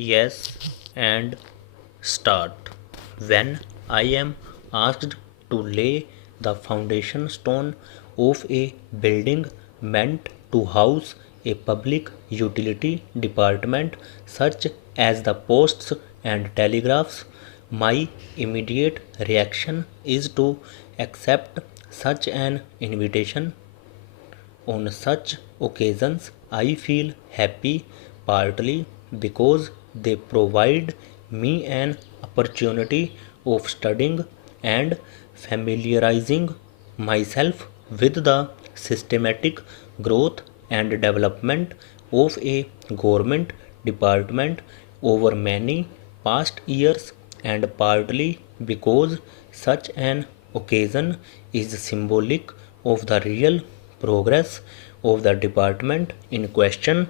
Yes, and start. When I am asked to lay the foundation stone of a building meant to house a public utility department such as the posts and telegraphs, my immediate reaction is to accept such an invitation. On such occasions, I feel happy partly because they provide me an opportunity of studying and familiarizing myself with the systematic growth and development of a government department over many past years, and partly because such an occasion is symbolic of the real progress of the department in question.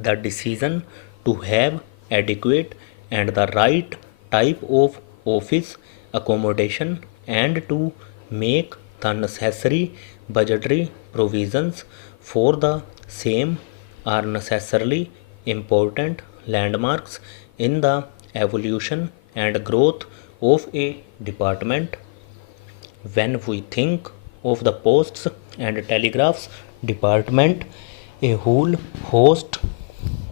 The decision to have adequate and the right type of office accommodation and to make the necessary budgetary provisions for the same are necessarily important landmarks in the evolution and growth of a department. When we think of the posts and telegraphs department, a whole host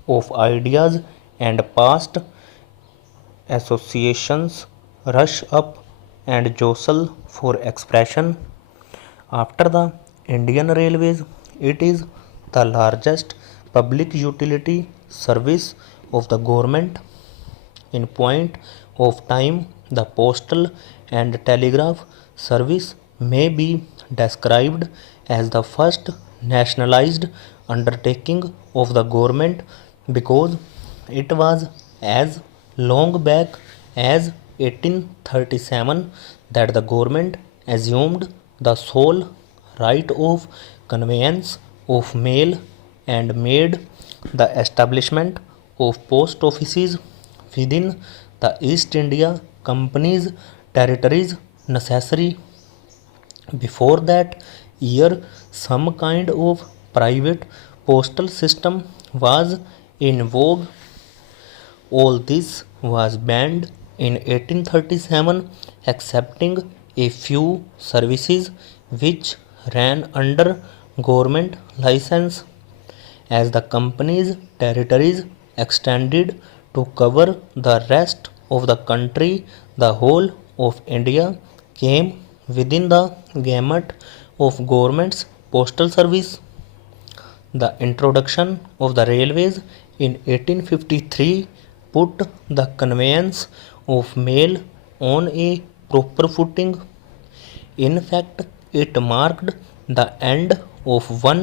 of ideas and past associations rush up and jostle for expression. After the Indian Railways, it is the largest public utility service of the government. In point of time, the postal and telegraph service may be described as the first nationalized undertaking of the government because it was as long back as 1837 that the government assumed the sole right of conveyance of mail and made the establishment of post offices within the East India Company's territories necessary. Before that year, some kind of private postal system was in vogue. All this was banned in 1837, excepting a few services which ran under government license. As the company's territories extended to cover the rest of the country, the whole of India came within the gamut of government's postal service. The introduction of the railways in 1853 put the conveyance of mail on a proper footing. In fact, it marked the end of one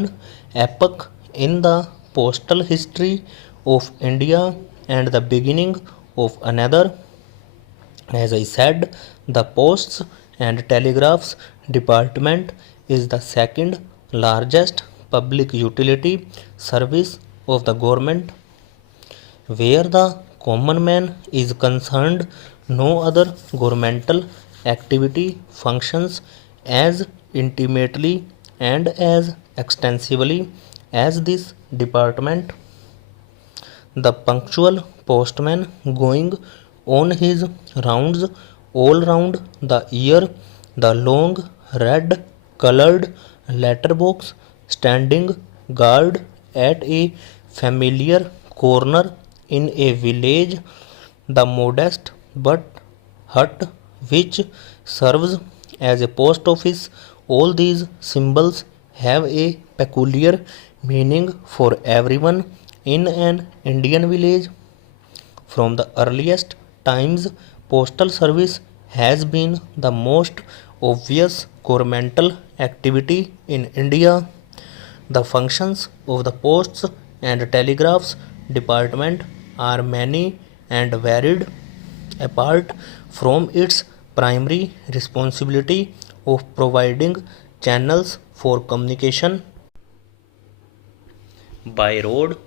epoch in the postal history of India and the beginning of another. As I said, the Posts and Telegraphs Department is the second largest public utility service of the government. Where the common man is concerned, no other governmental activity functions as intimately and as extensively as this department. The punctual postman going on his rounds all round the year, the long red colored letterbox standing guard at a familiar corner in a village, the modest but hut which serves as a post office, all these symbols have a peculiar meaning for everyone in an Indian village. From the earliest times, postal service has been the most obvious governmental activity in India. The functions of the posts and telegraphs department are many and varied. Apart from its primary responsibility of providing channels for communication by road,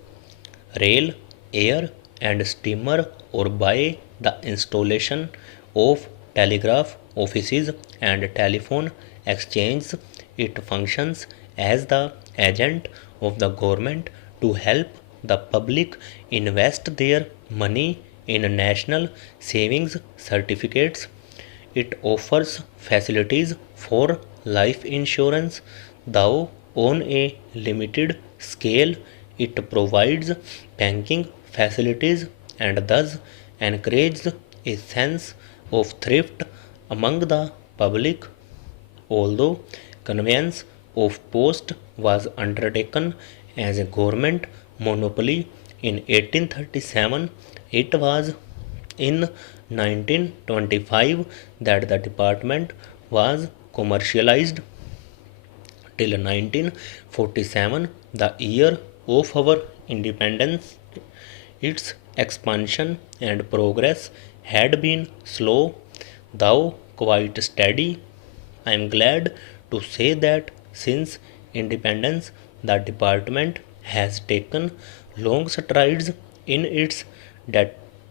rail, air, and steamer, or by the installation of telegraph offices and telephone exchanges, it functions as the agent of the government to help the public invest their money in national savings certificates. It offers facilities for life insurance, though on a limited scale. It provides banking facilities and thus encourages a sense of thrift among the public. Although conveyance of post was undertaken as a government monopoly in 1837, it was in 1925 that the department was commercialized. Till 1947, the year of our independence, its expansion and progress had been slow, though quite steady. I am glad to say that since independence, the department has taken long strides in its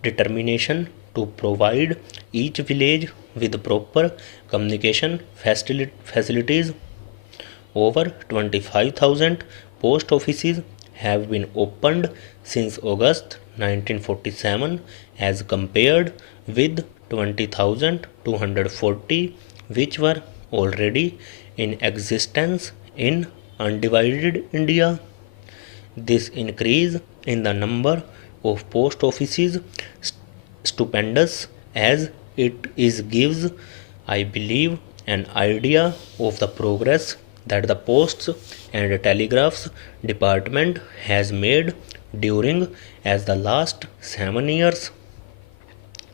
determination to provide each village with proper communication facilities. Over 25,000 post offices have been opened since August 1947 as compared with 20,240 which were already in existence in undivided India. This increase in the number of post offices stupendous as it is gives, I believe, an idea of the progress that the posts and telegraphs department has made during as the last 7 years.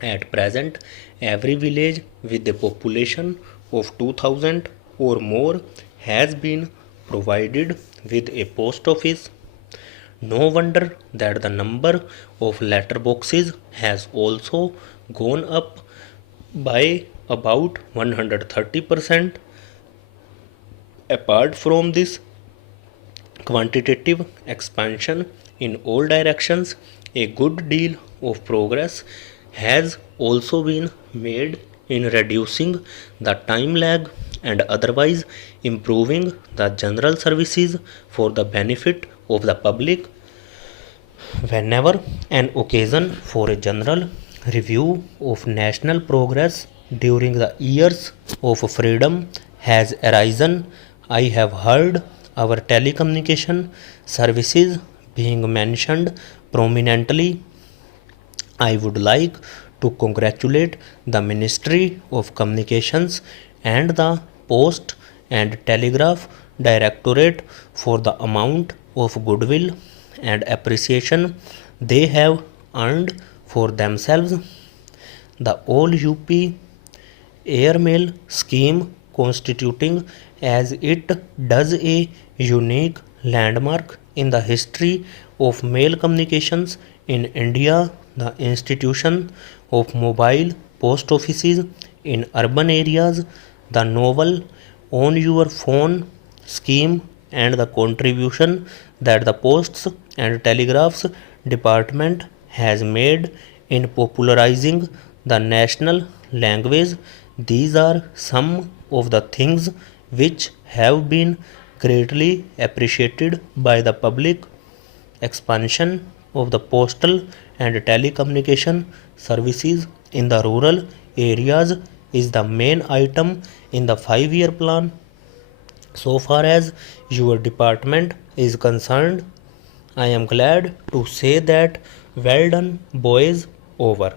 At present, every village with a population of 2000 or more has been provided with a post office. No wonder that the number of letter boxes has also gone up by about 130%. Apart from this quantitative expansion in all directions, a good deal of progress has also been made in reducing the time lag and otherwise improving the general services for the benefit of the public. Whenever an occasion for a general review of national progress during the years of freedom has arisen, I have heard our telecommunication services being mentioned prominently. I would like to congratulate the Ministry of Communications and the Post and Telegraph Directorate for the amount of goodwill and appreciation they have earned for themselves. The All UP airmail scheme constituting as it does a unique landmark in the history of mail communications in India. The institution of mobile post offices in urban areas, the novel on your phone scheme, and the contribution that the posts and telegraphs department has made in popularizing the national language. These are some of the things which have been greatly appreciated by the public. Expansion of the postal and telecommunication services in the rural areas is the main item in the 5-year plan. So far as your department is concerned, I am glad to say that well done, boys. Over.